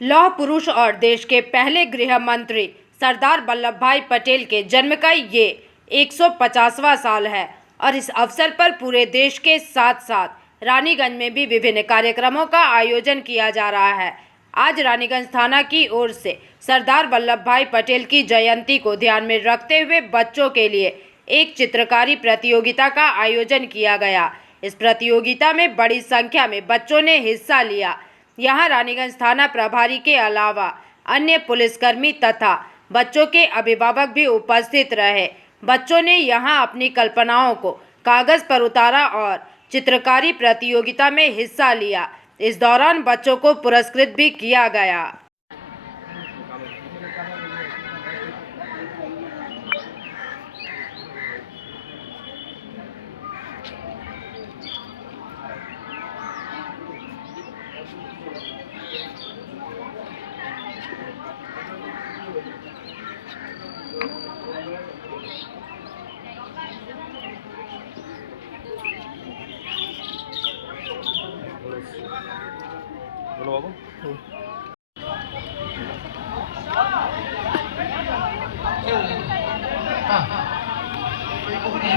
लौह पुरुष और देश के पहले गृह मंत्री सरदार वल्लभ भाई पटेल के जन्म का ये 150वां साल है और इस अवसर पर पूरे देश के साथ साथ रानीगंज में भी विभिन्न कार्यक्रमों का आयोजन किया जा रहा है। आज रानीगंज थाना की ओर से सरदार वल्लभ भाई पटेल की जयंती को ध्यान में रखते हुए बच्चों के लिए एक चित्रकारी प्रतियोगिता का आयोजन किया गया। इस प्रतियोगिता में बड़ी संख्या में बच्चों ने हिस्सा लिया। यहाँ रानीगंज थाना प्रभारी के अलावा अन्य पुलिसकर्मी तथा बच्चों के अभिभावक भी उपस्थित रहे। बच्चों ने यहाँ अपनी कल्पनाओं को कागज पर उतारा और चित्रकारी प्रतियोगिता में हिस्सा लिया। इस दौरान बच्चों को पुरस्कृत भी किया गया। बोलो बाबू।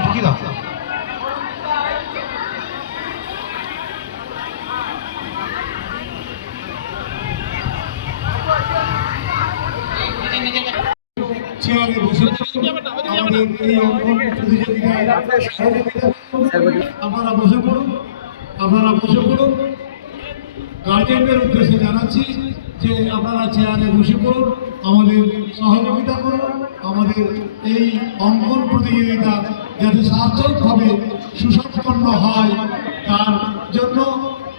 ঢুকি দাও। চেয়ারে বসে আমাদের এই অঙ্কন প্রতিযোগিতায় আপনারা বসে পড়ুন। গার্জেনদের উদ্দেশ্যে জানাচ্ছি যে আপনারা চেয়ারে বসে পড়ুন, আমাদের সহযোগিতা করুন। আমাদের এই অঙ্কন প্রতিযোগিতা যাতে সার্থকভাবে সুসম্পন্ন হয় তার জন্য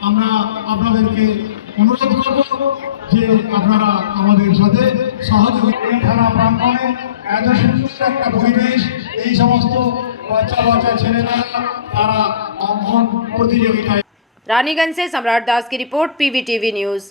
আমরা আপনাদেরকে অনুরোধ করব যে আপনারা আমাদের সাথে সহযোগিতা। এই থানা প্রাঙ্গণে এত সুন্দর একটা পরিবেশ, এই সমস্ত বাচ্চা ছেলেমেয়েরা তারা অঙ্কন প্রতিযোগিতায়। रानीगंज से सम्राट दास की रिपोर्ट, पीवीटीवी न्यूज़।